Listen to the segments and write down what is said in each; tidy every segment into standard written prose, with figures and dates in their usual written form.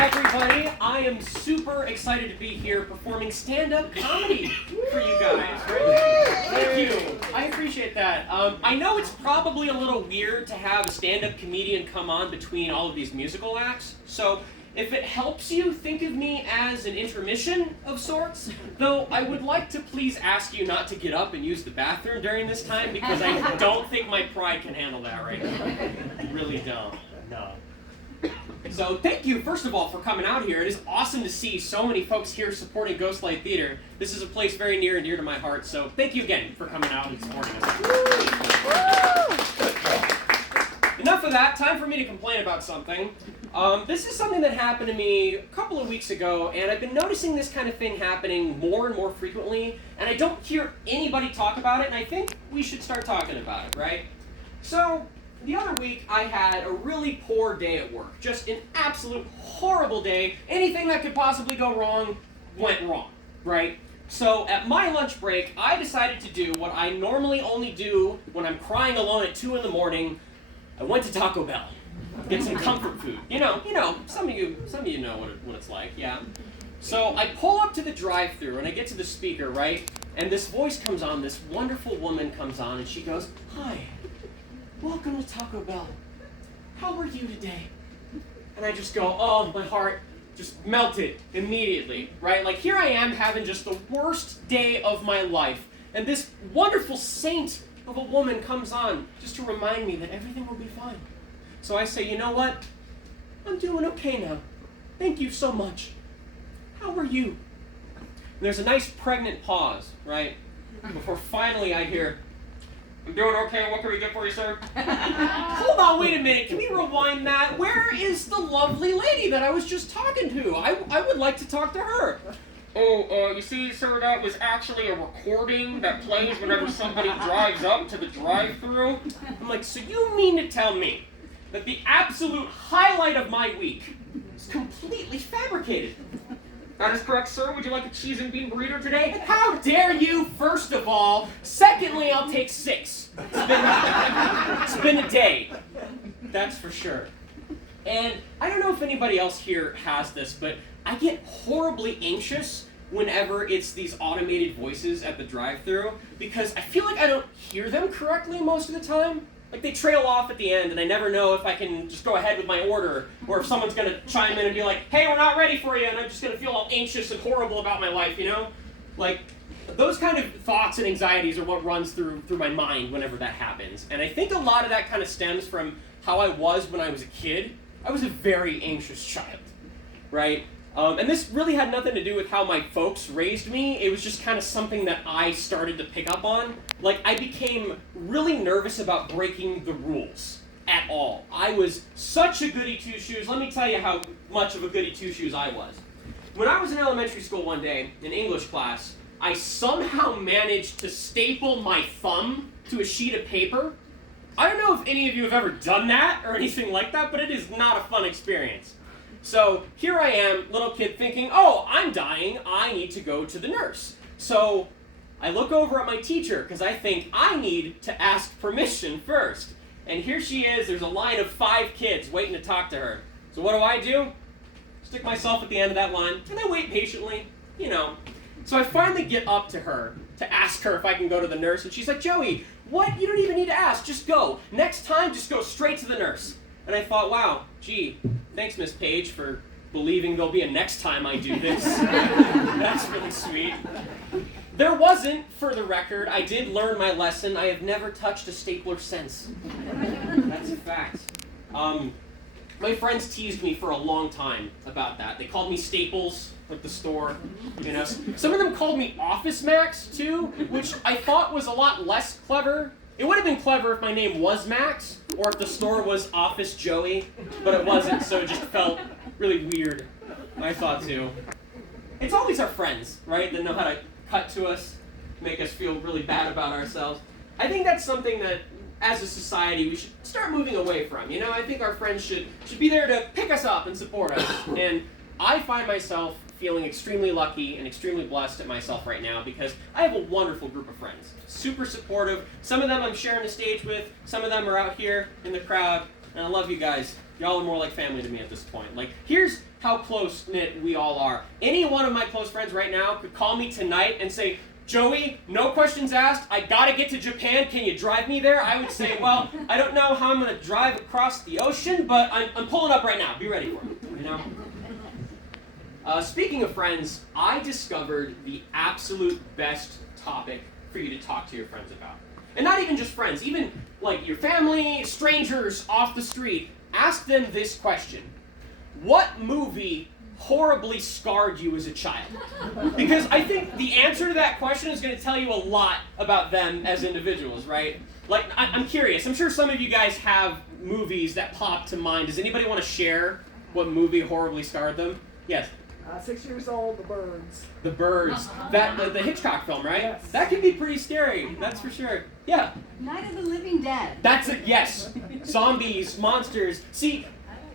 everybody. I am super excited to be here performing stand-up comedy for you guys. Right? Thank you. I appreciate that. I know it's probably a little weird to have a stand-up comedian come on between all of these musical acts, so if it helps you, think of me as an intermission of sorts, though I would like to please ask you not to get up and use the bathroom during this time, because I don't think my pride can handle that right now. I really don't. No. So thank you, first of all, for coming out here. It is awesome to see so many folks here supporting Ghostlight Theater. This is a place very near and dear to my heart, so thank you again for coming out and supporting us. Enough of that, time for me to complain about something. This is something that happened to me a couple of weeks ago, and I've been noticing this kind of thing happening more and more frequently, and I don't hear anybody talk about it, and I think we should start talking about it, right? So, the other week, I had a really poor day at work. Just an absolute horrible day. Anything that could possibly go wrong went wrong, right? So at my lunch break, I decided to do what I normally only do when I'm crying alone at 2 in the morning. I went to Taco Bell. Get some comfort food. You know, some of you know what it's like, yeah. So I pull up to the drive-thru and I get to the speaker, right? And this voice comes on, this wonderful woman comes on, and she goes, "Hi. Welcome to Taco Bell. How are you today?" And I just go, oh, my heart just melted immediately, right? Like, here I am having just the worst day of my life, and this wonderful saint of a woman comes on just to remind me that everything will be fine. So I say, you know what? I'm doing okay now. Thank you so much. How are you? And there's a nice pregnant pause, right? Before finally I hear, "I'm doing okay, what can we get for you, sir?" Hold on, wait a minute, can we rewind that? Where is the lovely lady that I was just talking to? I would like to talk to her. "Oh, you see, sir, that was actually a recording that plays whenever somebody drives up to the drive-thru." I'm like, so you mean to tell me that the absolute highlight of my week is completely fabricated? "That is correct, sir. Would you like a cheese and bean burrito today?" How dare you, first of all. Secondly, I'll take 6. It's been a day. That's for sure. And I don't know if anybody else here has this, but I get horribly anxious whenever it's these automated voices at the drive-thru, because I feel like I don't hear them correctly most of the time. Like, they trail off at the end, and I never know if I can just go ahead with my order, or if someone's going to chime in and be like, "Hey, we're not ready for you," and I'm just going to feel all anxious and horrible about my life, you know? Like, those kind of thoughts and anxieties are what runs through my mind whenever that happens. And I think a lot of that kind of stems from how I was when I was a kid. I was a very anxious child, right? And this really had nothing to do with how my folks raised me. It was just kind of something that I started to pick up on. Like, I became really nervous about breaking the rules at all. I was such a goody two-shoes. Let me tell you how much of a goody two-shoes I was. When I was in elementary school one day, in English class, I somehow managed to staple my thumb to a sheet of paper. I don't know if any of you have ever done that or anything like that, but it is not a fun experience. So here I am, little kid, thinking, oh, I'm dying, I need to go to the nurse. So I look over at my teacher, because I think I need to ask permission first. And here she is, there's a line of 5 kids waiting to talk to her. So what do? Stick myself at the end of that line, and I wait patiently, you know. So I finally get up to her to ask her if I can go to the nurse, and she's like, "Joey, what? You don't even need to ask, just go. Next time, just go straight to the nurse." And I thought, wow, gee, thanks, Miss Page, for believing there'll be a next time I do this. That's really sweet. There wasn't, for the record. I did learn my lesson. I have never touched a stapler since. That's a fact. My friends teased me for a long time about that. They called me Staples at the store. You know, some of them called me Office Max, too, which I thought was a lot less clever. It would have been clever if my name was Max, or if the store was Office Joey, but it wasn't, so it just felt really weird, I thought too. It's always our friends, right, that know how to cut to us, make us feel really bad about ourselves. I think that's something that, as a society, we should start moving away from. You know, I think our friends should be there to pick us up and support us. And I find myself feeling extremely lucky and extremely blessed at myself right now because I have a wonderful group of friends. Super supportive. Some of them I'm sharing the stage with. Some of them are out here in the crowd. And I love you guys. Y'all are more like family to me at this point. Like, here's how close-knit we all are. Any one of my close friends right now could call me tonight and say, Joey, no questions asked, I gotta get to Japan, can you drive me there? I would say, well, I don't know how I'm gonna drive across the ocean, but I'm pulling up right now, be ready for it, you know? Speaking of friends, I discovered the absolute best topic for you to talk to your friends about. And not even just friends, even like your family, strangers off the street. Ask them this question. What movie horribly scarred you as a child? Because I think the answer to that question is going to tell you a lot about them as individuals, right? Like, I'm curious. I'm sure some of you guys have movies that pop to mind. Does anybody want to share what movie horribly scarred them? Yes. 6 years old, The Birds. The Birds. The Hitchcock film, right? Yes. That can be pretty scary, that's for sure. Yeah. Night of the Living Dead. That's it, yes. Zombies, monsters. See,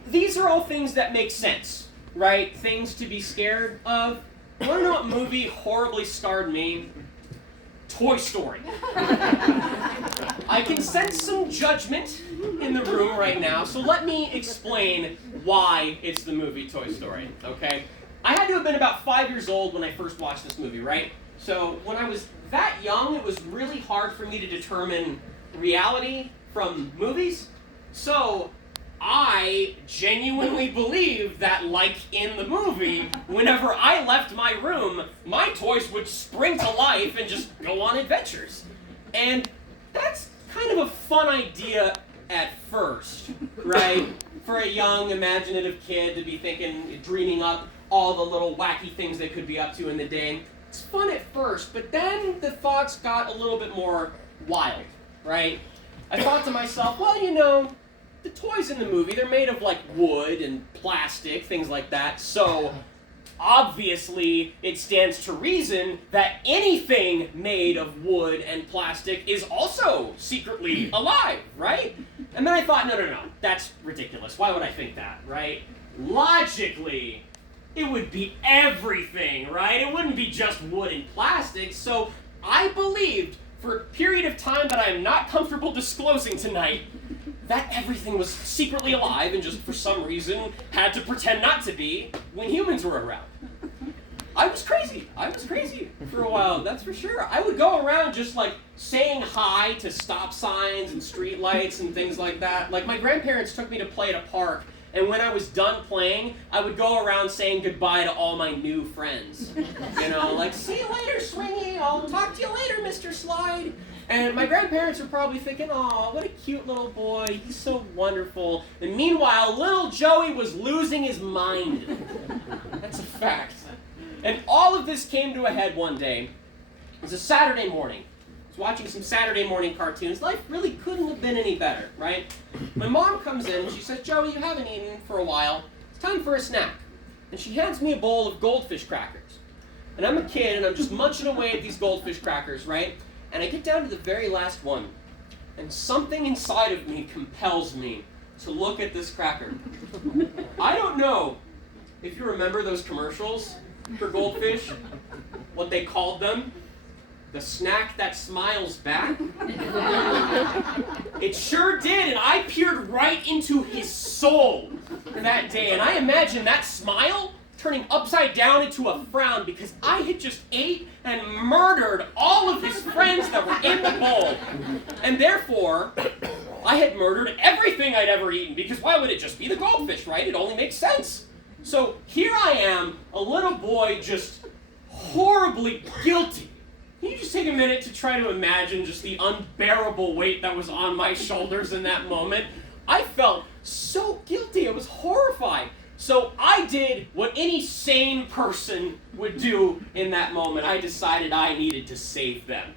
these are all things that make sense, right? Things to be scared of. You want to know what movie horribly scarred me? Toy Story. I can sense some judgment in the room right now, so let me explain why it's the movie Toy Story, okay? I had to have been about 5 years old when I first watched this movie, right? So when I was that young, it was really hard for me to determine reality from movies. So I genuinely believed that, like in the movie, whenever I left my room, my toys would spring to life and just go on adventures. And that's kind of a fun idea at first, right? For a young, imaginative kid to be thinking, dreaming up all the little wacky things they could be up to in the day. It's fun at first, but then the thoughts got a little bit more wild, right? I thought to myself, well, you know, the toys in the movie, they're made of like wood and plastic, things like that, so obviously it stands to reason that anything made of wood and plastic is also secretly alive, right? And then I thought, no, that's ridiculous. Why would I think that, right? Logically, it would be everything, right? It wouldn't be just wood and plastic. So I believed, for a period of time that I am not comfortable disclosing tonight, that everything was secretly alive and just for some reason had to pretend not to be when humans were around. I was crazy for a while, that's for sure. I would go around just like saying hi to stop signs and street lights and things like that. Like my grandparents took me to play at a park, and when I was done playing, I would go around saying goodbye to all my new friends. You know, like, see you later, Swingy, I'll talk to you later, Mr. Slide. And my grandparents were probably thinking, oh, what a cute little boy, he's so wonderful. And meanwhile, little Joey was losing his mind. That's a fact. And all of this came to a head one day. It was a Saturday morning. I was watching some Saturday morning cartoons. Life really couldn't have been any better, right? My mom comes in and she says, Joey, you haven't eaten for a while. It's time for a snack. And she hands me a bowl of goldfish crackers. And I'm a kid and I'm just munching away at these goldfish crackers, right? And I get down to the very last one. And something inside of me compels me to look at this cracker. I don't know if you remember those commercials for goldfish, what they called them. The snack that smiles back? It sure did, and I peered right into his soul that day. And I imagine that smile turning upside down into a frown because I had just ate and murdered all of his friends that were in the bowl. And therefore, I had murdered everything I'd ever eaten because why would it just be the goldfish, right? It only makes sense. So here I am, a little boy just horribly guilty. Can you just take a minute to try to imagine just the unbearable weight that was on my shoulders in that moment? I felt so guilty. I was horrified. So I did what any sane person would do in that moment. I decided I needed to save them.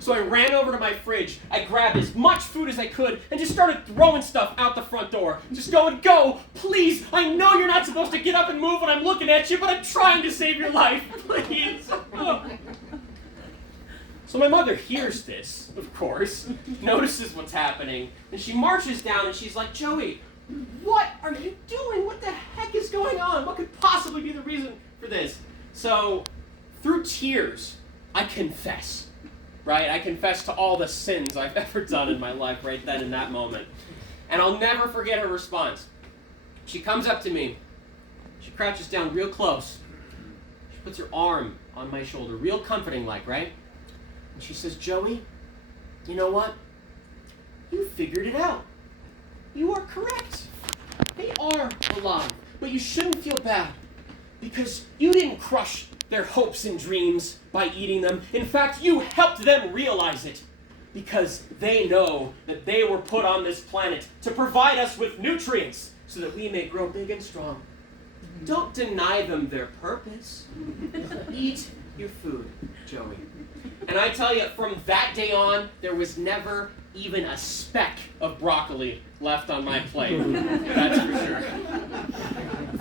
So I ran over to my fridge, I grabbed as much food as I could, and just started throwing stuff out the front door. Just going, go, please, I know you're not supposed to get up and move when I'm looking at you, but I'm trying to save your life, please. Oh. So my mother hears this, of course, notices what's happening, and she marches down and she's like, Joey, what are you doing? What the heck is going on? What could possibly be the reason for this? So, through tears, I confess, right? I confess to all the sins I've ever done in my life right then in that moment. And I'll never forget her response. She comes up to me She crouches down real close. She puts her arm on my shoulder, real comforting like, right? And she says, Joey, you know what? You figured it out. You are correct. They are alive, but you shouldn't feel bad because you didn't crush their hopes and dreams by eating them. In fact, you helped them realize it because they know that they were put on this planet to provide us with nutrients so that we may grow big and strong. Don't deny them their purpose. Eat your food, Joey. And I tell you, from that day on, there was never even a speck of broccoli left on my plate. That's for sure.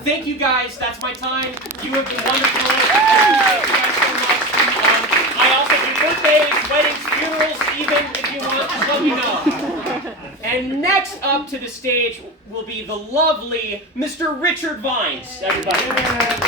Thank you guys. That's my time. You have been wonderful. Thank you guys so much. I also do birthdays, weddings, funerals, even if you want, just let me know. And next up to the stage will be the lovely Mr. Richard Vines, everybody.